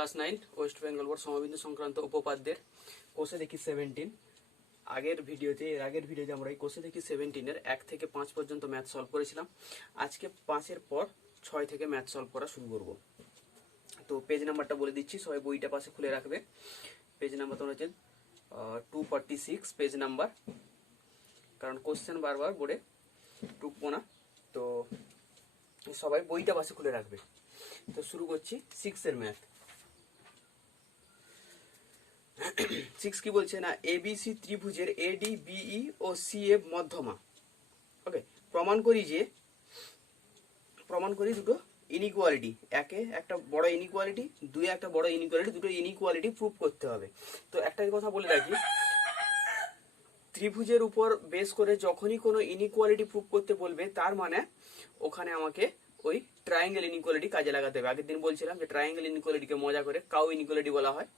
Class 9 West Bengal board সমবিন্দু সংক্রান্ত উপপাদ্যের কোষে দেখি 17 এর আগের ভিডিওতে আমরা এই কোষে দেখি 17 এর 1 থেকে 5 পর্যন্ত ম্যাথ সলভ করেছিলাম। আজকে 5 এর পর 6 থেকে ম্যাথ সলভ করা শুরু করব। তো পেজ নাম্বারটা বলে দিচ্ছি, সবাই বইটা পাশে খুলে রাখবে। পেজ নাম্বার তোমরা হচ্ছে 246 পেজ নাম্বার, কারণ কোশ্চেন বারবার বোর্ডে টুকবো না, তো সবাই বইটা পাশে খুলে রাখবে। তো শুরু করছি 6 এর ম্যাথ। 6 কি বলছে না, এবিসি ত্রিভুজের এডি বিই ও সিএফ মধ্যমা। ওকে, প্রমাণ করি দুটো ইনইকুয়ালিটি, একে একটা বড় ইনইকুয়ালিটি, দুই একটা বড় ইনইকুয়ালিটি, দুটো ইনইকুয়ালিটি প্রুফ করতে হবে। তো একটা কথা বলে রাখি, ত্রিভুজের উপর বেস করে যখনই কোনো ইনইকুয়ালিটি প্রুফ করতে বলবে, তার মানে ওখানে আমাকে ওই ট্রায়াঙ্গেল ইনইকুয়ালিটি কাজে লাগাতে হবে। আগের দিন বলছিলাম যে ট্রায়াঙ্গেল ইনইকুয়ালিটিকে মজা করে কাউ ইনইকুয়ালিটি বলা হয়।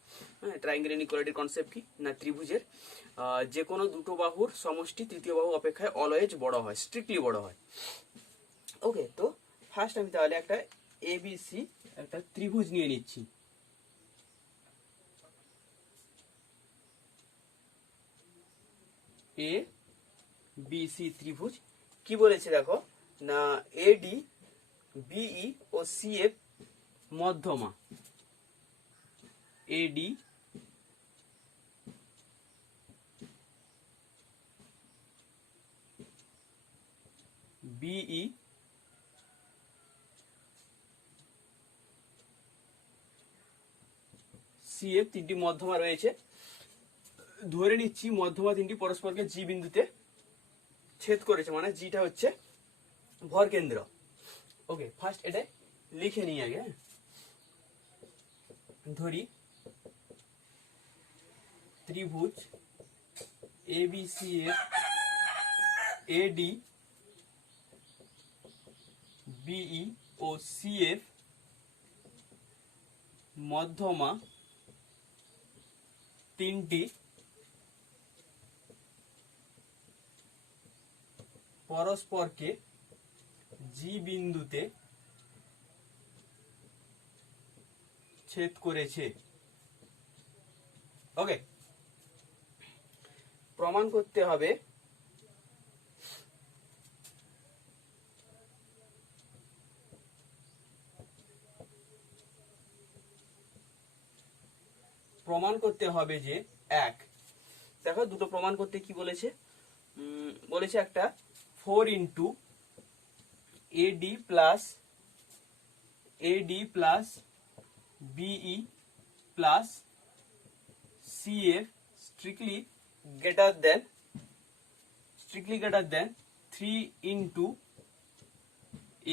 হ্যাঁ, ট্রায়াঙ্গেল ইনইকুয়ালিটির কনসেপ্ট কি না, ত্রিভুজের যে কোনো দুটো বাহুর সমষ্টি তৃতীয় বাহু অপেক্ষায় অলওয়েজ বড় হয়, স্ট্রিক্টলি বড় হয়। ওকে, তো ফার্স্ট আমি তাহলে একটা এবিসি একটা ত্রিভুজ নিয়ে নিচ্ছি। এ বিসি ত্রিভুজ কি বলেছে দেখো না, এডি বিই ও সিএফ মধ্যমা। এডি বিই সিএফ তিনটি মধ্যমা রয়েছে। ধরে নিচ্ছি মধ্যমা তিনটি পরস্পরকে জি বিন্দুতে ছেদ করেছে, মানে জিটা হচ্ছে ভর কেন্দ্র। ওকে, ফার্স্ট এটা লিখে নিই আগে। ধরি ত্রিভুজ এবিসি এর এডি বিই ও সিএফ মধ্যমা তিনটি পরস্পরকে জি বিন্দুতে ছেদ করেছে। ওকে, প্রমাণ করতে হবে যে এক। দেখো দুটো প্রমাণ করতে কি বলেছে, বলেছে একটা 4 into AD plus BE plus CF strictly greater than 3 into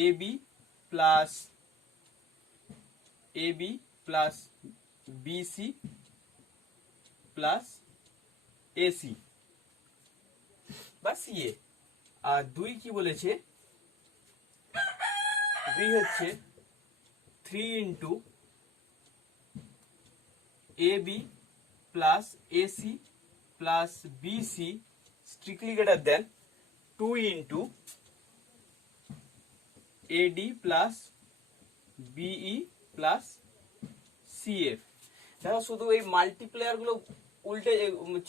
AB plus BC plus AC বা সিএ। আর দুই কি বলেছে, দুই হচ্ছে 3 into AB plus AC plus BC strictly greater than 2 into AD plus BE plus CF. দেখো শুধু এই মাল্টিপ্লেয়ার গুলো উল্টে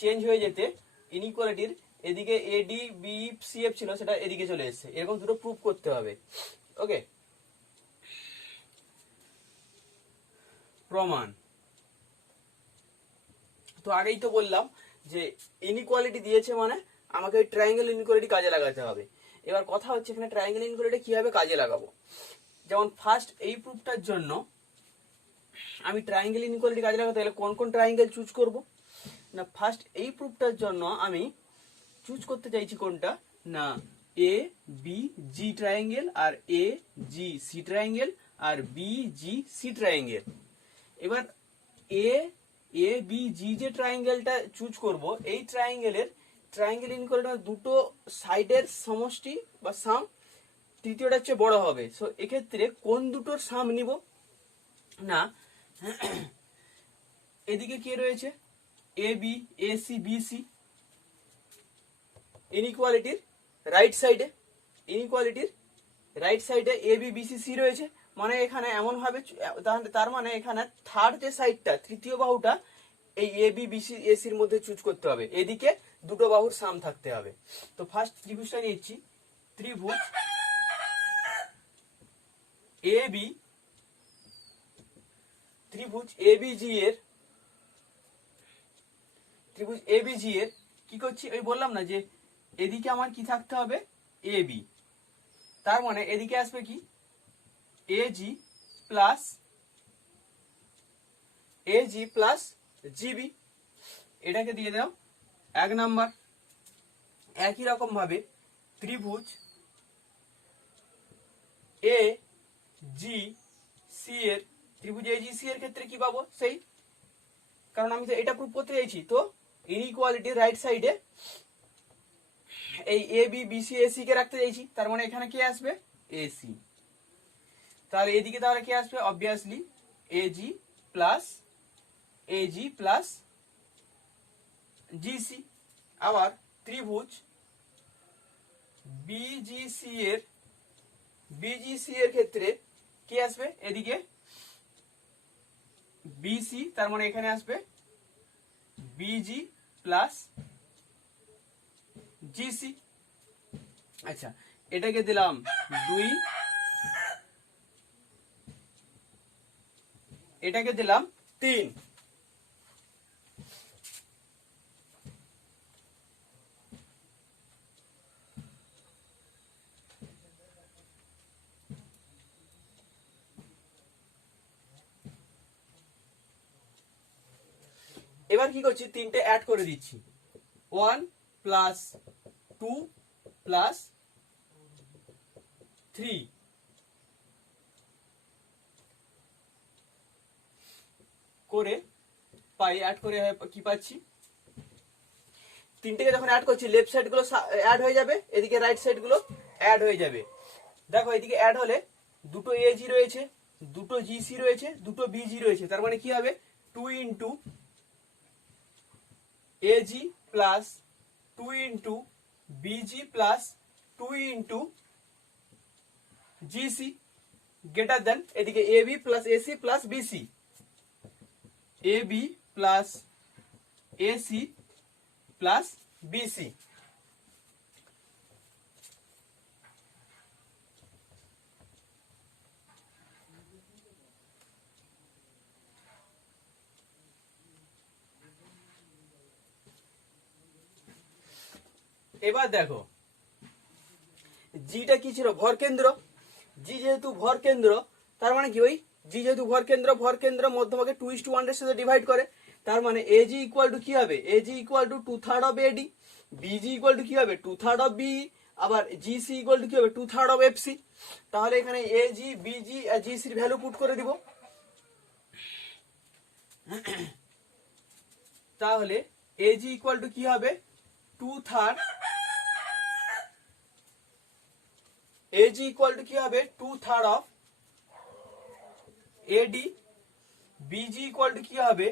চেঞ্জ হয়ে যেতে ইনইকুয়ালিটির এদিকে এডি বি সিএফ ছিল, সেটা এদিকে চলে এসেছে। এরকম দুটো প্রুফ করতে হবে। ওকে, প্রমাণ তো আগেই তো বললাম যে ইনইকুয়ালিটি দিয়েছে, মানে আমাকে ওই ট্রায়াঙ্গেল ইনইকুয়ালিটি কাজে লাগাতে হবে। এবার কথা হচ্ছে এখানে ট্রায়াঙ্গেল ইনইকুয়ালিটি কিভাবে কাজে লাগাবো। যেমন ফার্স্ট এই প্রুফটার জন্য আমি ট্রায়াঙ্গেল ইনইকুয়ালিটি কাজে লাগাতে গেলে কোন কোন ট্রায়াঙ্গেল চুজ করব না, ফার্স্ট এই প্রুফটার জন্য আমি চুজ করতে চাইছি কোনটা না, A B G triangle, R A G C triangle, R B G C triangle. এবার এ বি জি যে ট্রায়াঙ্গেলটা চুজ করব, এই ট্রায়াঙ্গেল ইনইকুয়ালিটি দুটো সাইডের সমষ্টি বা সাম, তৃতীয়টা হচ্ছে বড় হবে। সো এক্ষেত্রে কোন দুটোর সাম নিব না, এদিকে কে রয়েছে A B A C B C, ইনইকুয়ালিটির রাইট সাইডে A B B C C রয়েছে, মানে এখানে এমন ভাবে তার মানে এখানে থার্ড যে সাইডটা, তৃতীয় বাহুটা এই এ বি বিসি এসির মধ্যে চুজ করতে হবে, এদিকে দুটো বাহুর সাম থাকতে হবে। তো ফার্স্ট ত্রিভুজটা নিচ্ছি, ত্রিভুজ এ বি, ত্রিভুজ এবিজি এর, ত্রিভুজ এবিজি এর কি করছি, ওই বললাম না যে এদিকে আমার কি থাকতে হবে, এ বি, তার মানে এদিকে আসবে কি এজি প্লাস জিবি, এটাকে দিয়ে দাও 1 নাম্বার। একই রকম ভাবে ত্রিভুজ এ জি সি এর, ত্রিভুজ এ জি সি এর ক্ষেত্রে কি পাবো, সেই কারণ আমি তো এটা প্রুফ করতে চাইছি, তো ইনইকুয়ালিটির রাইট সাইডে এই এ বি বিসি এসি কে রাখতে চাইছি, তার মানে এখানে কি আসবে এসি, তাহলে এদিকে তাহলে কি আসবে, অবভিয়াসলি এজি প্লাস জিসি। আবার ত্রিভুজ বিজিসি এর ক্ষেত্রে কি আসবে, এদিকে বিসি, তার মানে এখানে আসবে বিজি প্লাস জিসি। আচ্ছা, এটাকে দিলাম 2, এটাকে দিলাম 3। এবার কি করছি, 3টে অ্যাড করে দিচ্ছি, 1 প্লাস 2 প্লাস 3 করে পাই, অ্যাড করে কি পাচ্ছি, 3টেকে যখন অ্যাড করছি লেফট সাইড গুলো অ্যাড হয়ে যাবে, এদিকে রাইট সাইড গুলো অ্যাড হয়ে যাবে। দেখো এদিকে অ্যাড হলে দুটো এজি রয়েছে, দুটো জিসি রয়েছে, দুটো বিজি রয়েছে, তার মানে কি হবে 2 into AG plus 2 into BG plus 2 into GC greater than এদিকে AB plus AC plus BC, AB plus AC plus BC. এবার দেখো জিটা কি ছিল, ভর কেন্দ্র, জি যেহেতু ভর কেন্দ্র, তার মানে কি ওই জি যেহেতু ভর কেন্দ্র মধ্যভাগে 2:1 এর সাথে ডিভাইড করে, তার মানে এজি ইকুয়াল টু কি হবে, AG equal to 2/3 of AD, BG equal to কি হবে 2/3 অফ বি, আবার জিসি ইকুয়াল টু কি হবে 2/3 অফ এফসি। তাহলে এখানে এজি বিজি আর জিসির ভ্যালু পুট করে দিব, তাহলে এজি ইকুয়াল টু কি হবে 2/3, এজি ইকুয়াল টু কি হবে 2/3 of AD, BG equal to কি হবে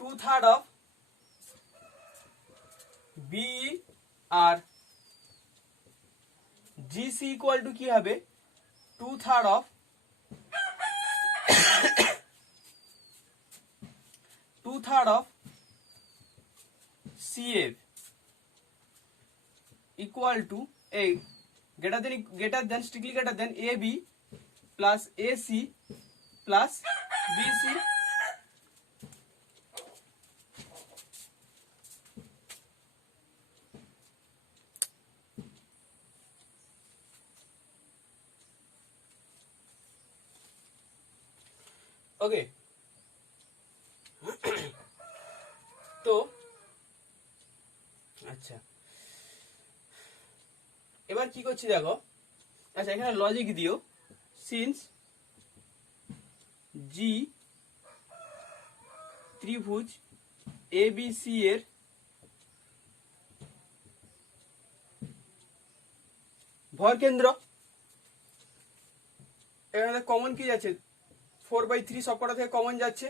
2/3 অফ বিই, আর জিসি ইকুয়াল টু কি হবে 2/3 of 2/3 of CF equal to A greater than strictly greater than AB plus AC plus BC। ওকে, তো আচ্ছা এবার কি করছি দেখো, আচ্ছা এখানে লজিক দিও, সিন্স জি ত্রিভুজ এবিসি এর ভর কেন্দ্র, এখানে কমন কি যাচ্ছে 4/3 সবকটা থেকে কমন যাচ্ছে,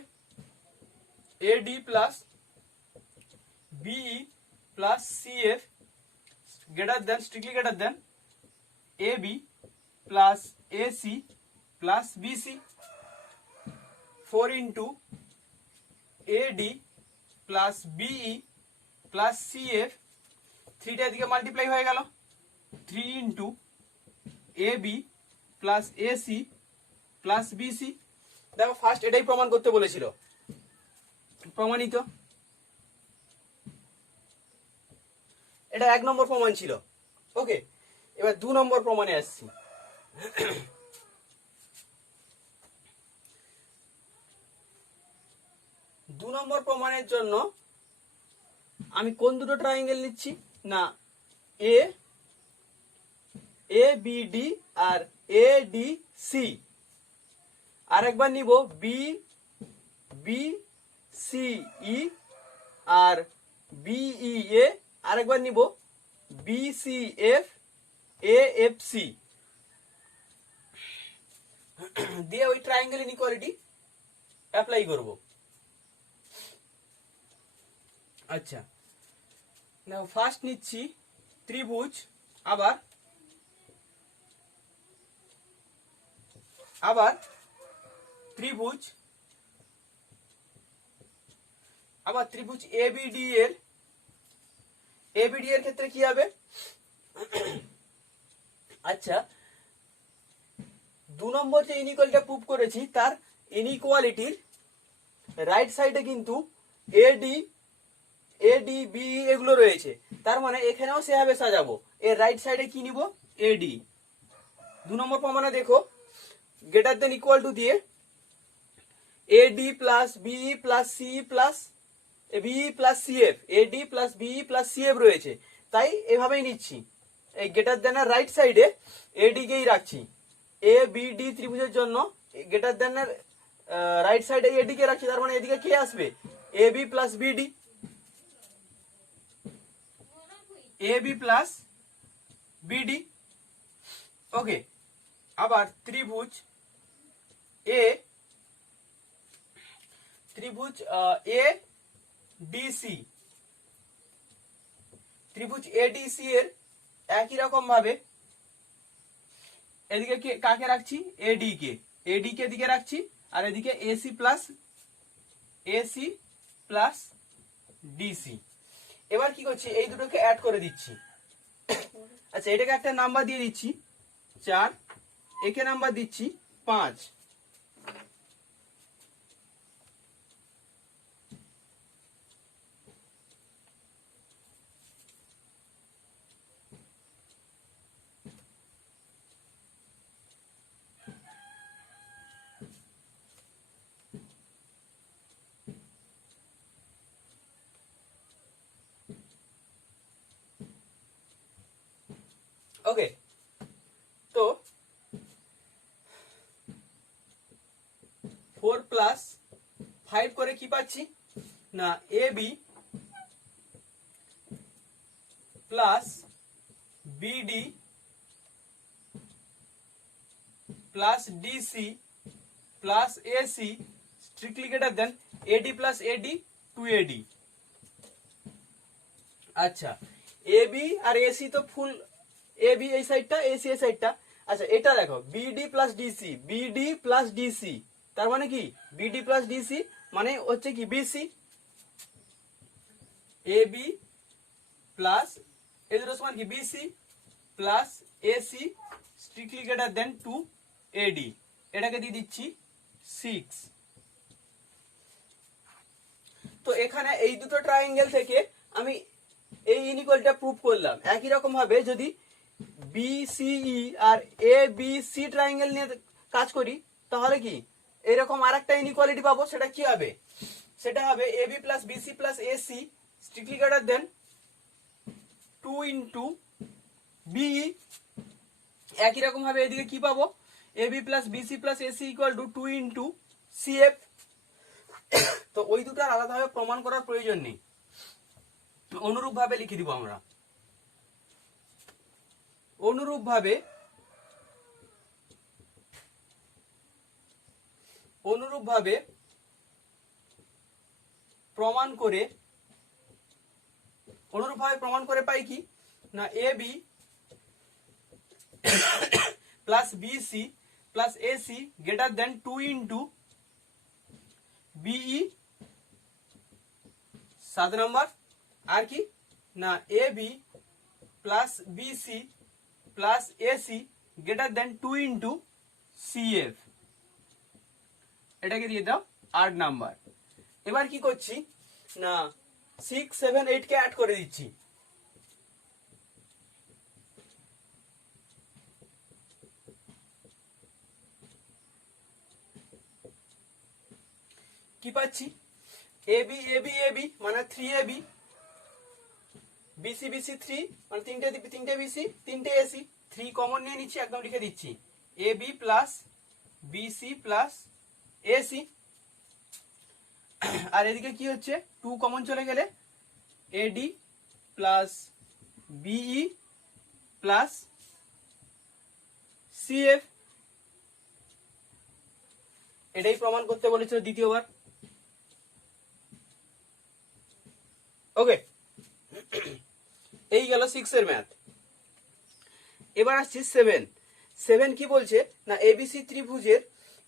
AD plus BE plus CF greater than strictly greater than AB plus AC plus BC, 4 into AD plus BE plus CF, 3টা এদিকে মাল্টিপ্লাই হয়ে গেল, 3 into AB plus AC plus BC. দেখো ফার্স্ট এটাই প্রমাণ করতে বলেছিল, প্রমাণিত। এটা 1 নম্বর প্রমাণ ছিল। ওকে, এবার 2 নম্বর প্রমাণে আসছি। 2 নম্বর প্রমাণের জন্য আমি কোন দুটো ট্রায়াঙ্গেল নিচ্ছি না, এ বি ডি আর এ ডি সি, আর একবার নিব বি বি সি ই আর বিই এ, আরেকবার নিব B C F A F C, দিয়ে ওই ট্রায়াঙ্গেল ইনইকুয়ালিটি অ্যাপ্লাই করব। আচ্ছা, নাও ফার্স্ট নিচ্ছি ত্রিভুজ, আবার ত্রিভুজ, আবার ত্রিভুজ এবিডি এর ক্ষেত্রে কি হবে? আচ্ছা, 2 নম্বর যে ইনইকুয়ালিটিটা প্রুভ করেছি তার ইনইকুয়ালিটির রাইট সাইডে কিন্তু এডি বি এগুলো রয়েছে, তার মানে এখানেও সেভাবে সাজাবো। এর রাইট সাইডে কি নিব? এডি। 2 নম্বর প্রমাণে দেখো, গ্রেটার দেন ইকুয়াল টু দিয়ে AD plus BE plus C plus BE plus CF, AD plus BE plus CF রয়েছে, তাই এভাবেই নিচ্ছি। এই গ্রেটার দেন এর রাইট সাইডে এডি কেই রাখছি। এ বি ডি ত্রিভুজের জন্য গ্রেটার দেন এর রাইট সাইডে এডি কে রাখছি, তার মানে এদিকে কে আসবে? এ বি প্লাস বিডি, এ বি প্লাস বিডি। ওকে, আবার ত্রিভুজ এ ডিসি, ত্রিভুজ এডিসি এর একই রকম ভাবে এদিকে কাকে রাখছি? এডি কে এদিকে রাখছি, আর এদিকে এসি প্লাস ডিসি। এবার কি করছি? এই দুটোকে অ্যাড করে দিচ্ছি। আচ্ছা, এটাকে একটা নাম্বার দিয়ে দিচ্ছি 4, একে নাম্বার দিচ্ছি 5। ওকে, তো 4 প্লাস 5 করে কি পাচ্ছি না, A B plus BD plus DC plus AC strictly greater than AD plus AD two AD. আচ্ছা, এবি আর এসি তো ফুল, এবি এই সাইডটা, এসি এই সাইডটা। আচ্ছা, এটা দেখো বিডি প্লাস ডিসি, তার মানে কি? বিডি প্লাস ডিসি মানে হচ্ছে কি? বিসি। এবি প্লাস এই দুটো সমান কি? BC plus AC strictly greater than two AD, এটাকে দিয়ে দিচ্ছি 6। তো এখানে এই দুটো ট্রায়াঙ্গেল থেকে আমি এই ইনইকুয়ালিটিটা প্রুভ করলাম। একই রকম ভাবে যদি বিসিই আর এ বি সি ট্রায়াঙ্গেল নিয়ে কাজ করি, তাহলে কি এরকম আরেকটা ইনইকুয়ালিটি পাবো। সেটা কি হবে? সেটা হবে AB plus BC plus AC strictly greater than 2 into BE. একই রকম ভাবে এদিকে কি পাবো? AB plus BC plus AC equal to 2 into CF. তো ওই দুটো আলাদাভাবে প্রমাণ করার প্রয়োজন নেই, অনুরূপ ভাবে লিখে দিব আমরা। অনুরূপ ভাবে প্রমাণ করে পাই কি না, A B plus BC plus AC greater than 2 into BE 7 number, আর কি না A B plus BC plus AC greater than 2 into CF, এটাকে দিয়ে দাও 8 নাম্বার। এবার কি করছি না 6, 7, 8 কে অ্যাড করে দিচ্ছি। কি পাচ্ছি এবি এবি এবি মানে 3ab, বিসি বিসি 3 মানে তিনটে বিসি তিনটে এসি, 3 কমন নিয়ে নিচ্ছি, একদম লিখে দিচ্ছি AB plus BC plus AC. আর এদিকে কি হচ্ছে 2 কমন চলে গেলে AD plus BE plus CF, এটাই প্রমাণ করতে বলেছিল দ্বিতীয়বার। ওকে, এই গেল 6 এর ম্যাথ। এবার আসছি 7। 7 কি বলছে না এবিসি ত্রিভুজের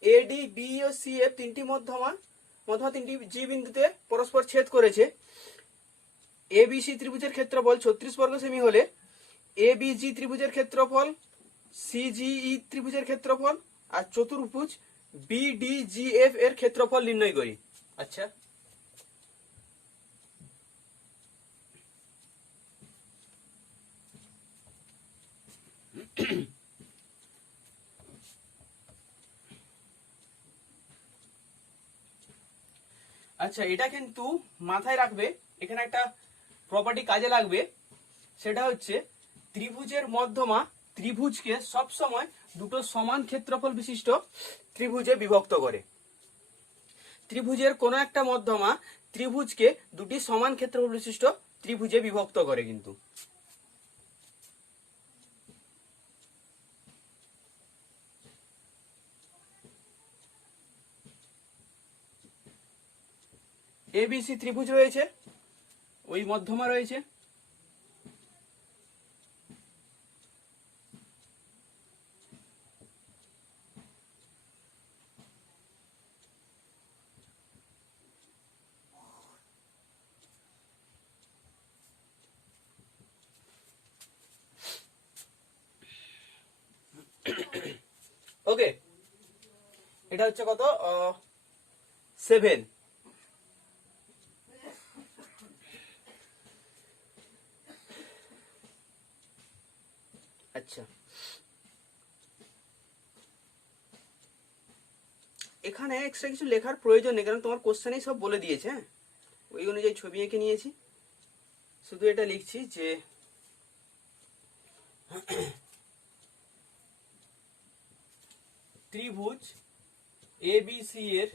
এডি বি ও সি এফ তিনটি মধ্যমা তিনটি জি বিন্দুতে পরস্পর ছেদ করেছে। এবিসি ত্রিভুজের ক্ষেত্রফল 36 বর্গ সেমি হলে এবিজি ত্রিভুজের ক্ষেত্রফল, সিজিই ত্রিভুজের ক্ষেত্রফল আর চতুর্ভুজ বিডিজিএফ এর ক্ষেত্রফল নির্ণয় করি। আচ্ছা, আচ্ছা এটা কিন্তু মাথায় রাখবে, এখানে একটা প্রপার্টি কাজে লাগবে, সেটা হচ্ছে ত্রিভুজের মধ্যমা ত্রিভুজকে সব সময় দুটো সমান ক্ষেত্রফল বিশিষ্ট ত্রিভুজে বিভক্ত করে। ত্রিভুজের কোনো একটা মধ্যমা ত্রিভুজকে দুটি সমান ক্ষেত্রফল বিশিষ্ট ত্রিভুজে বিভক্ত করে কিন্তু। এবিসি ত্রিভুজ রয়েছে, ওই মধ্যমা রয়েছে, ওকে এটা হচ্ছে কত 7। আচ্ছা এখানে এক্সট্রা কিছু লেখার প্রয়োজন নেই, কারণ তোমার কোশ্চেনেই সব বলে দিয়েছে। হ্যাঁ, ওই অনুযায়ী ছবি এঁকে নিয়েছি, শুধু এটা লিখছি যে ত্রিভুজ এবিসি এর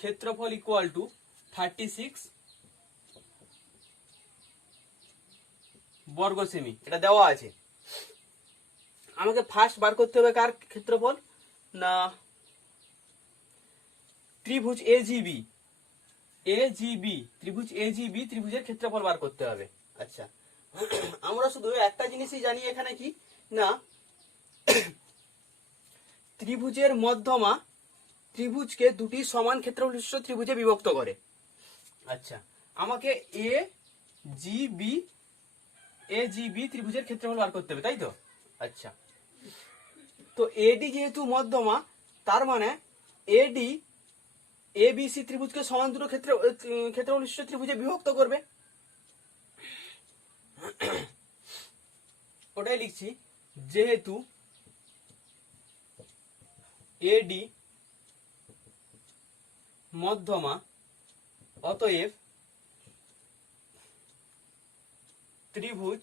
ক্ষেত্রফল ইকুয়াল টু 36 বর্গ সেমি, এটা দেওয়া আছে। আমাকে ফার্স্ট বার করতে হবে কার ক্ষেত্রফল না ত্রিভুজ এজিবি ত্রিভুজ এজিবি ত্রিভুজের ক্ষেত্রফল বার করতে হবে। আচ্ছা আমরা শুধু একটা জিনিসই জানি এখানে কি না ত্রিভুজের মধ্যমা ত্রিভুজকে দুটি সমান ক্ষেত্রফল বিশিষ্ট ত্রিভুজে বিভক্ত করে। আচ্ছা আমাকে এজিবি ত্রিভুজের ক্ষেত্রফল বার করতে হবে, তাই তো? আচ্ছা তো এডি যেহেতু মধ্যমা, তার মানে এডি এবিসি ত্রিভুজকে সমান দুটো ক্ষেত্রফল বিশিষ্ট ত্রিভুজে বিভক্ত করবে। ওটাই লিখছি, যেহেতু এডি মধ্যমা অতএব ত্রিভুজ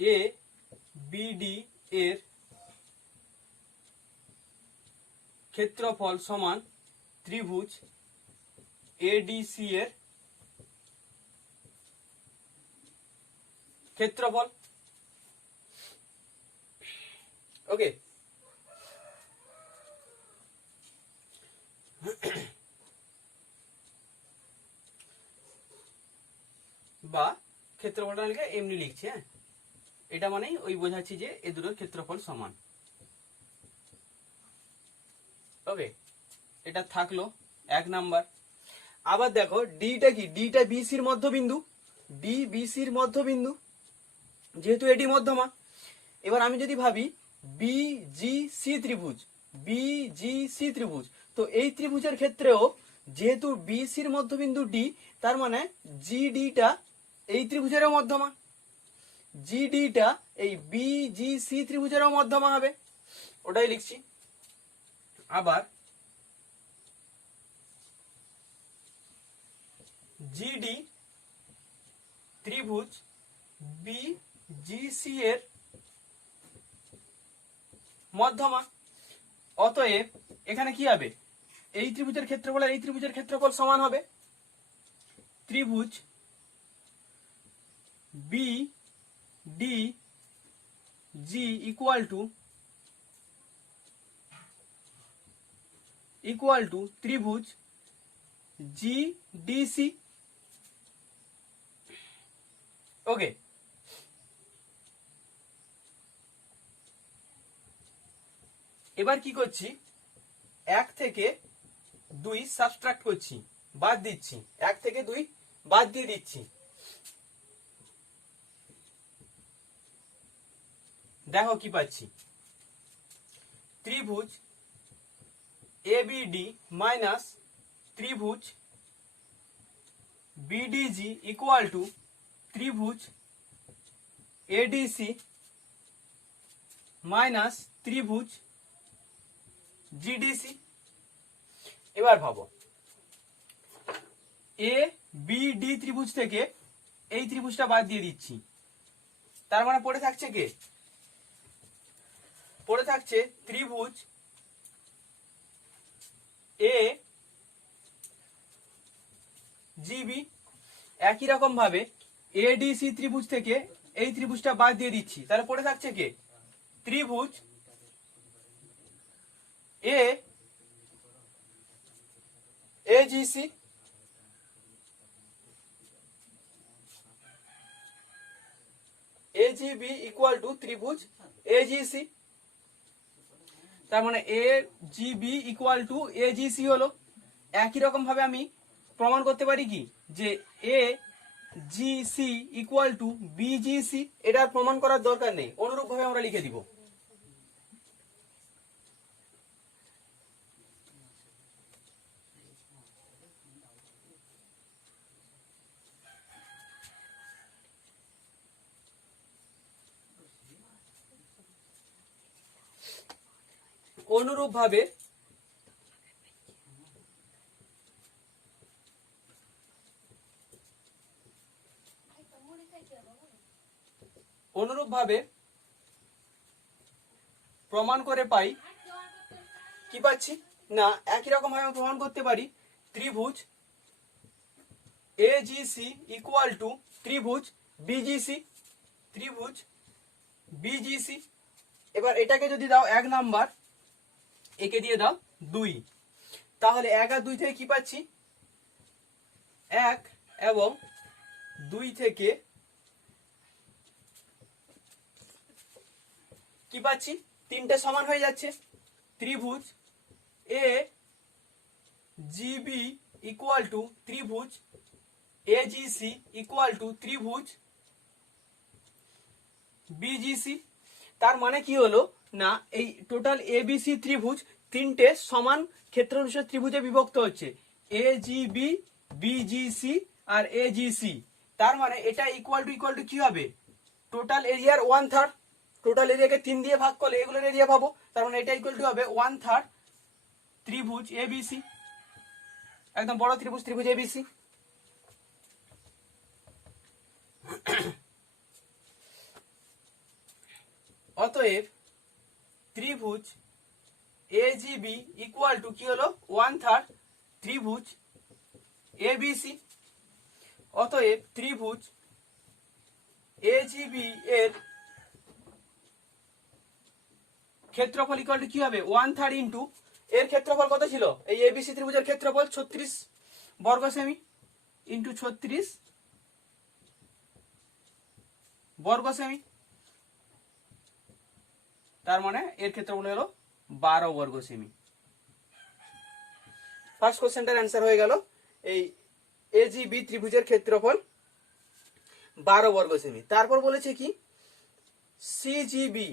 এ বিডি এর ক্ষেত্রফল সমান ত্রিভুজ এডিসি এর ক্ষেত্রফল। ওকে বা ক্ষেত্রফলটা লিখে এমনি লিখছি। হ্যাঁ এটা মানেই ওই বোঝাচ্ছি যে এই দুটোর ক্ষেত্রফল সমান। ওকে, এটা থাকলো 1 নাম্বার। আবার দেখো ডিটা কি, ডিটা বিসির মধ্যবিন্দু, ডি বিসির মধ্যবিন্দু, যেহেতু এটি মধ্যমা। এবার আমি যদি ভাবি বিজিসি ত্রিভুজ, বিজিসি ত্রিভুজ, তো এই ত্রিভুজের ক্ষেত্রেও যেহেতু বিসির মধ্যবিন্দু ডি, তার মানে জিডিটা এই ত্রিভুজেরও মধ্যমা, জিডিটা এই বিজিসি ত্রিভুজেরও মধ্যমা হবে, ওটাই লিখছি। আবার জিডি ত্রিভুজ বিজিসি এর মধ্যমা। অতএব এখানে কি হবে, এই ত্রিভুজের ক্ষেত্রফল আর এই ত্রিভুজের ক্ষেত্রফল সমান হবে। ত্রিভুজ B D G equal to ত্রিভুজ জি ডিসি। ওকে, এবার কি করছি, 1 থেকে 2 সাবট্রাক্ট করছি, বাদ দিচ্ছি, 1 থেকে 2 বাদ দিয়ে দিচ্ছি। দেখো কি পাচ্ছি, ত্রিভুজ এবিডি মাইনাস ত্রিভুজ বিডিজি ইকুয়াল টু ত্রিভুজ এডিসি মাইনাস ত্রিভুজ জিডিসি। এবার ভাবো, এ বি ডি ত্রিভুজ থেকে এই ত্রিভুজটা বাদ দিয়ে দিচ্ছি, তার মানে পড়ে থাকছে কে, পড়ে থাকছে ত্রিভুজ এ জিবি। একই রকম ভাবে এডিসি ত্রিভুজ থেকে এই ত্রিভুজটা বাদ দিয়ে দিচ্ছি, তাহলে পড়ে থাকছে কে, ত্রিভুজ এ এজিসি। এজিবি ইকুয়াল টু ত্রিভুজ এজিসি, তার মানে এ জিবি ইকুয়াল টু এজিসি হলো। একই রকম ভাবে আমি প্রমাণ করতে পারি কি, যে এ জিসি ইকুয়াল টু বিজিসি। এটা প্রমাণ করার দরকার নেই, অনুরূপ ভাবে আমরা লিখে দিব। অনুরূপ ভাবে প্রমাণ করে পাই, কি পাচ্ছি না, একই রকম ভাবে প্রমাণ করতে পারি ত্রিভুজ এজিসি ইকুয়াল টু ত্রিভুজ বিজিসি, ত্রিভুজ বিজিসি। এবার এটাকে যদি দাও 1 নাম্বার, একে দিয়ে দাও 2, তাহলে 1 আর 2 থেকে কি পাচ্ছি, 1 এবং 2 থেকে কি পাচ্ছি, 3টে সমান হয়ে যাচ্ছে। ত্রিভুজ এ জিবি ইকুয়াল টু ত্রিভুজ এজিসি ইকুয়াল টু ত্রিভুজ বিজিসি। তার মানে কি হলো না, এই টোটাল এবিসি ত্রিভুজ 3টে সমান ক্ষেত্র অনুসারে ত্রিভুজে বিভক্ত হচ্ছে, এজিবি বিজিসি আর এজিসি। তার মানে এটা ইকুয়াল টু কি হবে, টোটাল এরিয়ার 1/3। টোটাল এরিয়াকে 3 দিয়ে ভাগ করলে এগুলোর এরিয়া পাবো, তার মানে এটা ইকুয়াল টু হবে 1/3 ত্রিভুজ এবিসি, একদম বড় ত্রিভুজ, ত্রিভুজ এবিসি। অতএব ত্রিভুজ এজিবি ইকুয়াল টু কি হলো, 1/3 ত্রিভুজ এবিসি। অতএব ত্রিভুজ এজিবি এর ক্ষেত্রফল ইকুয়াল টু কি হবে, 1/3 ইন্টু এর ক্ষেত্রফল কত ছিল, এই এবিসি ত্রিভুজের ক্ষেত্রফল 36 বর্গ সেমি ইন্টু 36 বর্গ সেমি। তার মানে এর ক্ষেত্রফল হলো 12 বর্গ সেমি। ফার্স্ট কোশ্চেনটার অ্যান্সার হয়ে গেল এই এজিবি ত্রিভুজের ক্ষেত্রফল 12 বর্গ সেমি। তারপর বলেছে কি সিজিবি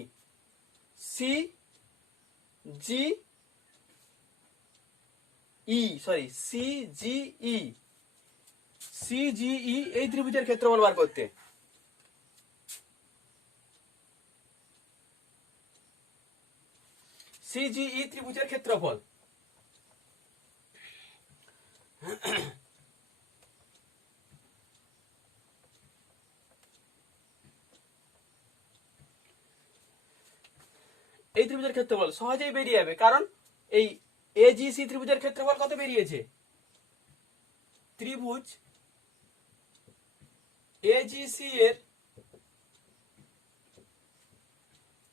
সিজিই এই ত্রিভুজের ক্ষেত্রফল বার করতে। সিজিই ত্রিভুজের ক্ষেত্রফল এই ত্রিভুজের ক্ষেত্রফল সহজেই বেরিয়ে যাবে, কারণ এই এজিসি ত্রিভুজের ক্ষেত্রফল কত বেরিয়েছে? ত্রিভুজ এজিসি এর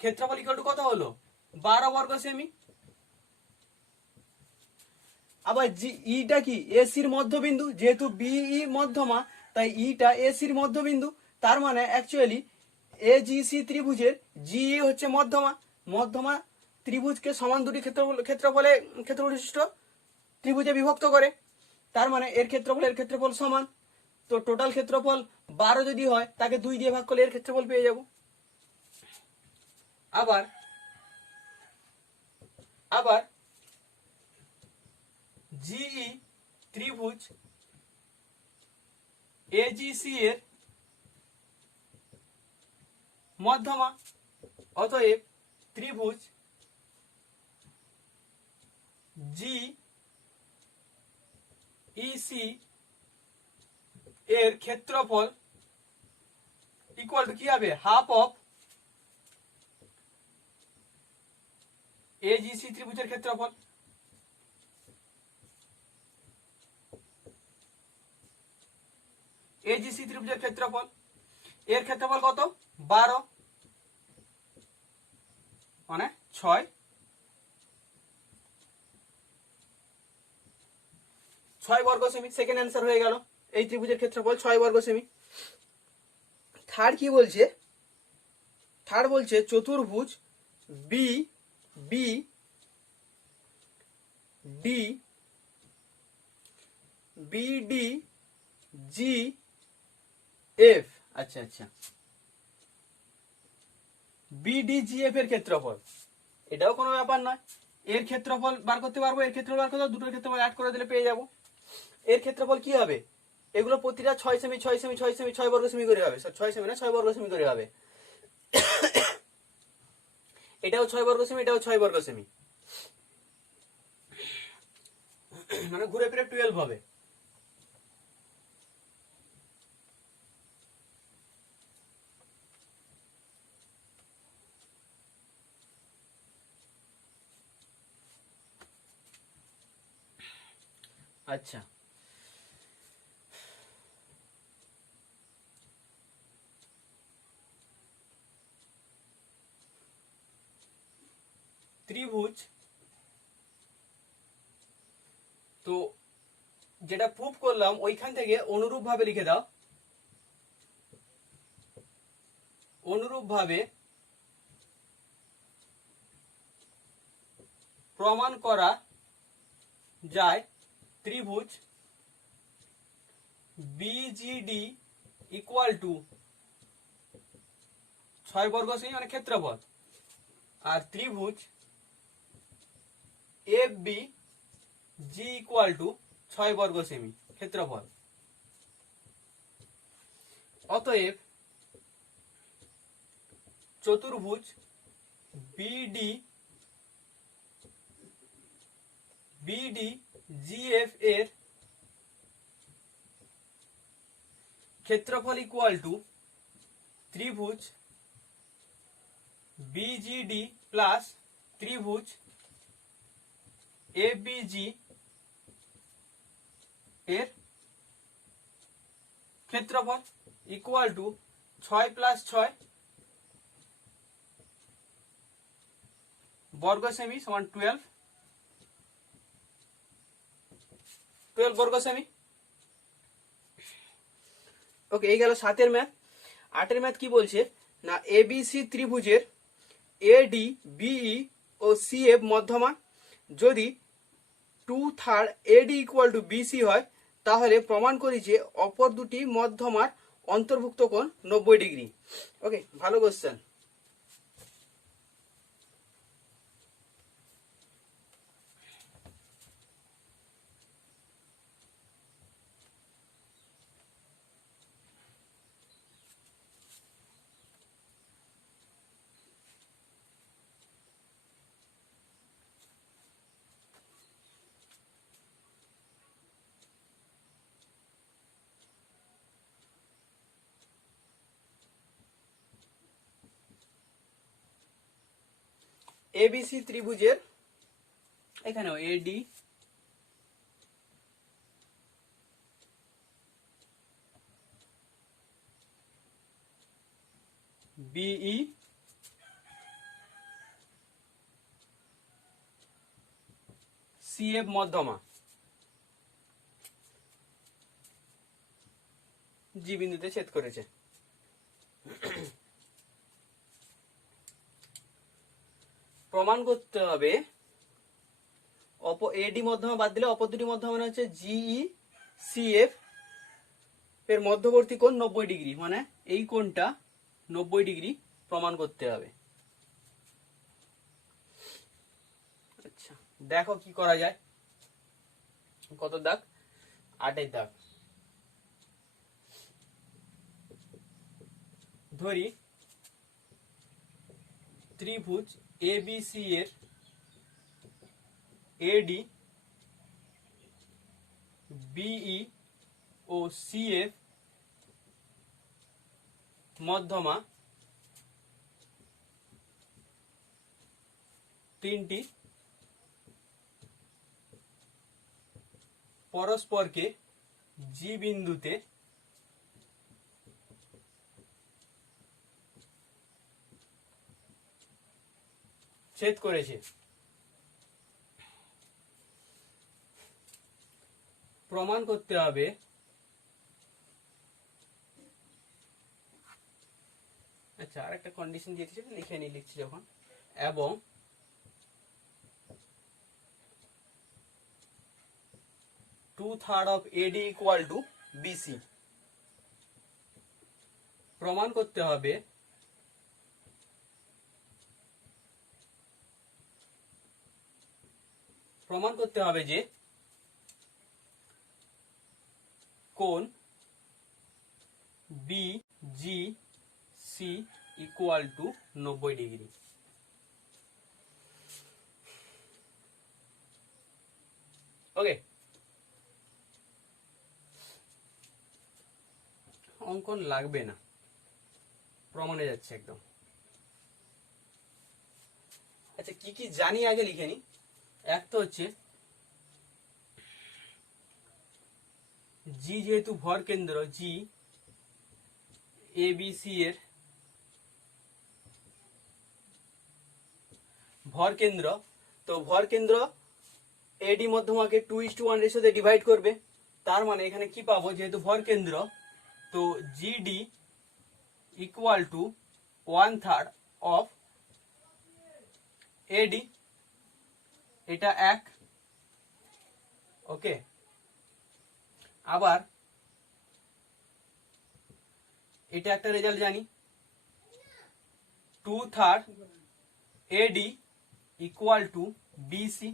ক্ষেত্রফল ইকুয়াল টু কত হলো? 12 বর্গ সেমি। আবার ইটা কি এসির মধ্যবিন্দু, যেহেতু বিই মধ্যমা তাই ইটা এসির মধ্যবিন্দু, তার মানে অ্যাকচুয়ালি এজিসি ত্রিভুজের জিই হচ্ছে মধ্যমা। মধ্যমা ত্রিভুজকে সমান দুটি ক্ষেত্রফল বিশিষ্ট ত্রিভুজে বিভক্ত করে, তার মানে এর ক্ষেত্রফল সমান। তো টোটাল ক্ষেত্রফল 12 যদি হয় তাকে 2 দিয়ে ভাগ করলে এর ক্ষেত্রফল পেয়ে যাব। আবার জিই ত্রিভুজ এজিসি এর মধ্যমা, অতএব ত্রিভুজ জিইসি এর ক্ষেত্রফল ইকুয়াল টু কি হবে? হাফ অফ এজিসি ত্রিভুজের ক্ষেত্রফল। এজিসি ত্রিভুজের ক্ষেত্রফল, এর ক্ষেত্রফল কত? 12 মানে 6 বর্গ সেমি। সেকেন্ড অ্যান্সার হয়ে গেল এই ত্রিভুজের ক্ষেত্রফল 6 বর্গ সেমি। থার্ড কি বলছে? থার্ড বলছে চতুর্ভুজ B B D BD G F. আচ্ছা বিডিজিএফ এর ক্ষেত্রফল, এটাও কোনো ব্যাপার নয়। এর ক্ষেত্রফল বার করতে পারবো, এর ক্ষেত্রফল বার করতে, দুটোর ক্ষেত্রফল অ্যাড করে দিলে পেয়ে যাবো। এর ক্ষেত্রফল কি হবে? এগুলো প্রতিটা 6 সেমি 6 সেমি 6 সেমি 6 বর্গ সেমি করে হবে। 6 সেমি না 6 বর্গ সেমি করে হবে। এটাও 6 বর্গ সেমি, এটাও 6 বর্গ সেমি, মানে ঘুরে ফিরে 12 হবে। আচ্ছা, ত্রিভুজ, তো যেটা প্রুফ করলাম ওইখান থেকে অনুরূপ ভাবে লিখে দাও। অনুরূপ ভাবে প্রমাণ করা যায় ত্রিভুজ বিজিডি ইকুয়াল টু 6 বর্গ সেমি মানে ক্ষেত্রফল, আর ত্রিভুজ F B G equal to 6 বর্গ সেমি ক্ষেত্রফল। অতএব চতুর্ভুজ বিডি জিএফ এর ক্ষেত্রফল ইকুয়াল টু ত্রিভুজ বিজিডি প্লাস ত্রিভুজ এবিজি এর ক্ষেত্রফল ইকুয়াল টু 6 প্লাস 6 বর্গ সেমি সমান 12 বর্গ সেমি। ওকে, এই গেল 7 এর ম্যাথ। 8 এর ম্যাথ কি বলছে না, এবিসি ত্রিভুজের এডি বিই ও সিএফ মধ্যমা। যদি 2/3 এডি ইকুয়াল টু বিসি হয় তাহলে প্রমাণ করি যে অপর দুটি মধ্যমার অন্তর্ভুক্ত কোণ 90 ডিগ্রি। ওকে, ভালো কোশ্চেন। এবিসি ত্রিভুজের এখানেও এডি বিই সিএফ মধ্যমা জি বিন্দুতে ছেদ করেছে। প্রমাণ করতে হবে এডি মধ্যমা বাদ দিলে অপর দুটি মধ্যমা মানে হচ্ছে জিই সিএফ এর মধ্যবর্তী কোণ 90 ডিগ্রি, মানে এই কোণটা 90 ডিগ্রি প্রমাণ করতে হবে। আচ্ছা, দেখো কি করা যায়। কত দাগ? 8 দাগ। ধরি ত্রিভুজ এবিসি এর এডি বিই ও সিএফ মধ্যমা তিনটি পরস্পরকে জি বিন্দুতে ছেদ করেছে। প্রমাণ করতে হবে আচ্ছা, আর একটা কন্ডিশন দিয়েছি, সেটা লিখে নি লিখছি যখন, এবং 2/3 of AD equal to BC. প্রমাণ করতে হবে যে কোণ BGC equal to 90 degree. Okay, অঙ্কন লাগবে না, প্রমাণে যাচ্ছে একদম। আচ্ছা, কি কি জানি আগে লিখে নি। এক তো হচ্ছে জি যেহেতু ভর কেন্দ্র, জি এবিসি এর ভর কেন্দ্র, তো ভর কেন্দ্র এডি মধ্যমাকে 2:1 রেশিওতে ডিভাইড করবে। তার মানে এখানে কি পাবো, যেহেতু ভর কেন্দ্র, তো জিডি ইকুয়াল টু 1/3 অফ এডি, এটা এক। ওকে, আবার এটা একটা রেজাল্ট জানি, 2/3 এডি ইকুয়াল টু বিসি।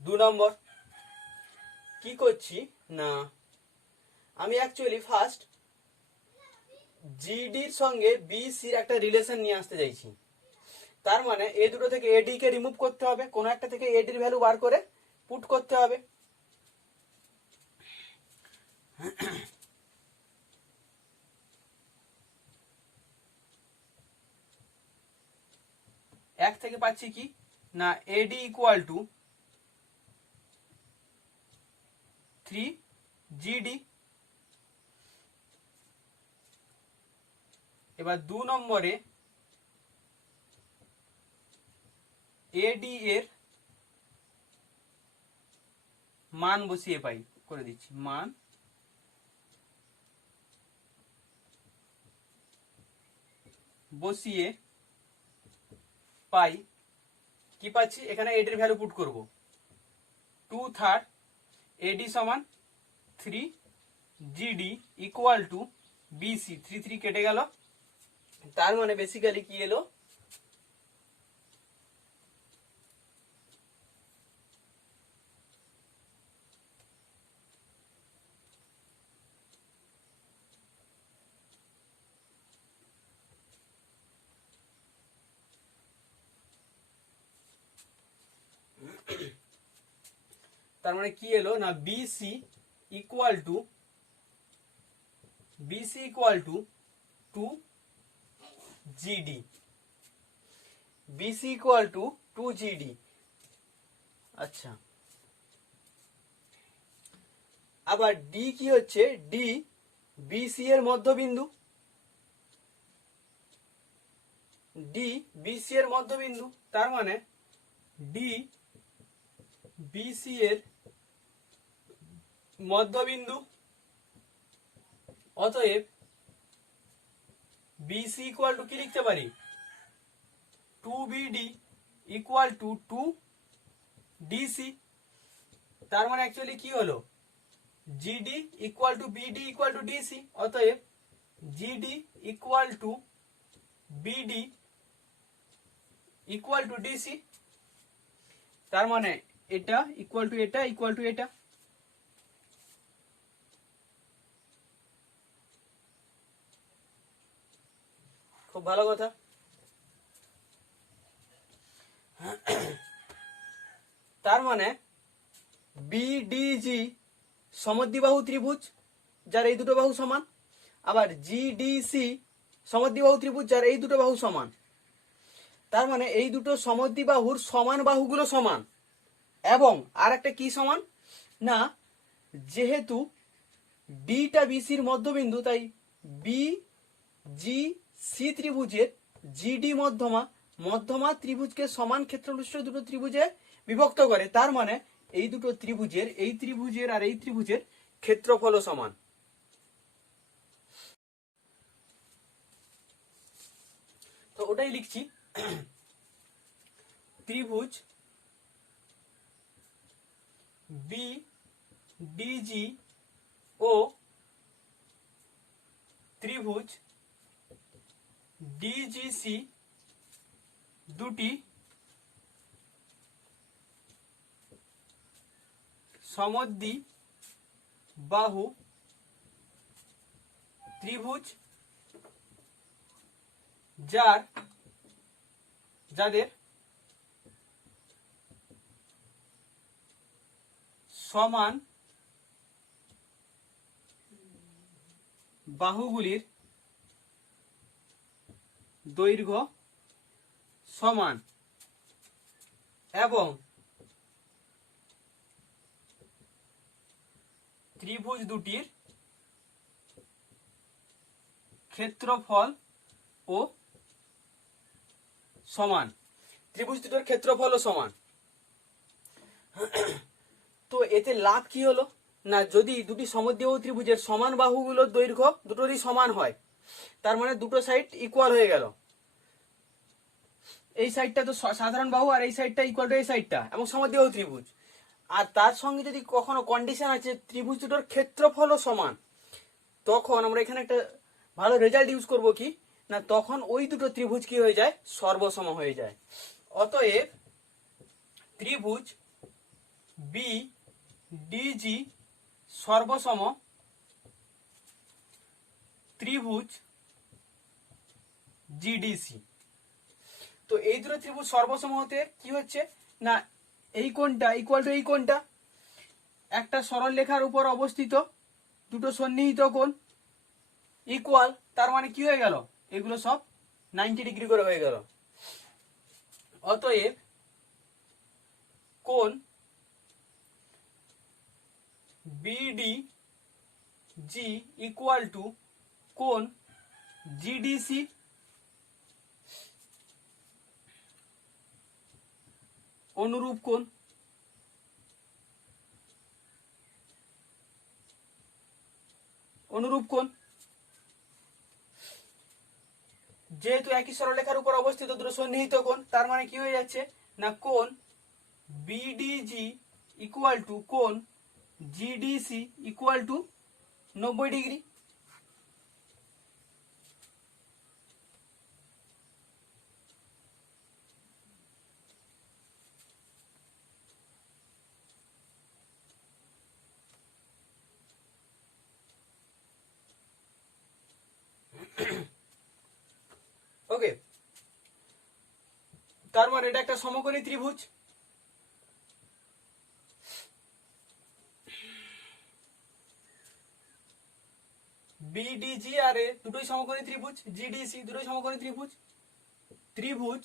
2 নম্বর কি করছি না, আমি অ্যাকচুয়ালি ফার্স্ট জিডির সঙ্গে বিসির একটা রিলেশন নিয়ে আসতে চাইছি। তার মানে এই দুটো থেকে এডি কে রিমুভ করতে হবে, কোন একটা থেকে এডির ভ্যালু বার করে পুট করতে হবে। এক থেকে পাচ্ছি কি না, এডি ইকুয়াল টু 3 জিডি। এবার 2 নম্বরে এডি এর মান বসিয়ে পাই, করে দিচ্ছি মান বসিয়ে পাই কি পাচ্ছি, এখানে এটির ভ্যালু পুট করব 2/3 এডি সমান 3 জিডি ইকুয়াল টু বিসি, 3 3 কেটে গেল। তার মানে বেসিক্যালি কি এলো, তার মানে কি এলো না BC equal to 2 GD, BC equal to 2 GD. আচ্ছা, আবার ডি কি হচ্ছে, ডি বিসি এর মধ্যবিন্দু, ডি বিসি এর মধ্যবিন্দু। তার মানে ডি বিসি এর মধ্যবিন্দু, অতএব বিসি ইকুয়াল টু কি লিখতে পারি, 2BD ইকুয়াল টু 2DC। তার মানে অ্যাকচুয়ালি কি হলো, GD equal to BD equal to DC, অতএব GD equal to BD equal to DC. তার মানে এটা ইকুয়াল টু এটা ইকুয়াল টু এটা। খুব ভালো কথা। তার মানে বিডিজি সমদ্বিবাহু ত্রিভুজ যার এই দুটো বাহু সমান, আবার জিডিসি সমদ্বিবাহু ত্রিভুজ যার এই দুটো বাহু সমান। তার মানে এই দুটো সমদ্বিবাহুর সমান বাহুগুলো সমান, এবং আর একটা কি সমান না, যেহেতু ডিটা বিসির মধ্যবিন্দু, তাই বি জি সি ত্রিভুজের জিডি মধ্যমা ত্রিভুজকে সমান ক্ষেত্রবিশিষ্ট দুটো ত্রিভুজে বিভক্ত করে। তার মানে এই দুটো ত্রিভুজের, এই ত্রিভুজের আর এই ত্রিভুজের ক্ষেত্রফল সমান। তো ওটাই লিখছি, ত্রিভুজ বি ডিজি ও ত্রিভুজ ডিজিসি দুটি সমদ্বিবাহু ত্রিভুজ যাদের সমান বাহুগুলির দৈর্ঘ্য সমান এবং ত্রিভুজ দুটির ক্ষেত্রফল ও সমান, ত্রিভুজ দুটোর ক্ষেত্রফল ও সমান। তো এতে লাভ কি হলো না, যদি দুটি সমদ্বিবাহু ত্রিভুজের সমান বাহুগুলোর দৈর্ঘ্য দুটোরই সমান হয়, তার মানে দুটো সাইড ইকুয়াল হয়ে গেল। এই সাইডটা তো সাধারণ বাহু আর এই সাইডটা ইকুয়াল টু এই সাইডটা, এবং সমদ্বিবাহু ত্রিভুজ। আর তার সঙ্গে যদি কখনো কন্ডিশন আছে ত্রিভুজ দুটোর ক্ষেত্রফলও সমান, তখন আমরা এখানে একটা ভালো রেজাল্ট ইউজ করব কি না, তখন ওই দুটো ত্রিভুজ কি হয়ে যায়, সর্বসম হয়ে যায়। অতএব ত্রিভুজ বি ডিজি সর্বসম ত্রিভুজ জিডিসি। তো এই দুটো ত্রিভুজ সর্বসম হতে কি হচ্ছে না, এই কোণটা ইকুয়াল টু এই কোণটা, একটা সরল রেখার উপর অবস্থিত দুটো সন্নিহিত কোণ ইকুয়াল। তার মানে কি হয়ে গেল, এগুলো সব 90 ডিগ্রি করে হয়ে গেল। অতএব কোণ বিডি জি ইকুয়াল টু কোণ জিডিসি অনুরূপ কোণ। যেহেতু একই সরলরেখার উপর অবস্থিত দুটো সন্নিহিত কোণ, তার মানে কি হয়ে যাচ্ছে না কোণ বিডিজি ইকুয়াল টু কোণ জিডিসি ইকুয়াল টু 90 ডিগ্রি। ওকে, তার মানে এটা একটা সমকোণী ত্রিভুজ। বিডিজি আর এ দুটোই সমকোণী ত্রিভুজ, জিডিসি দুটোই সমকোণী ত্রিভুজ। ত্রিভুজ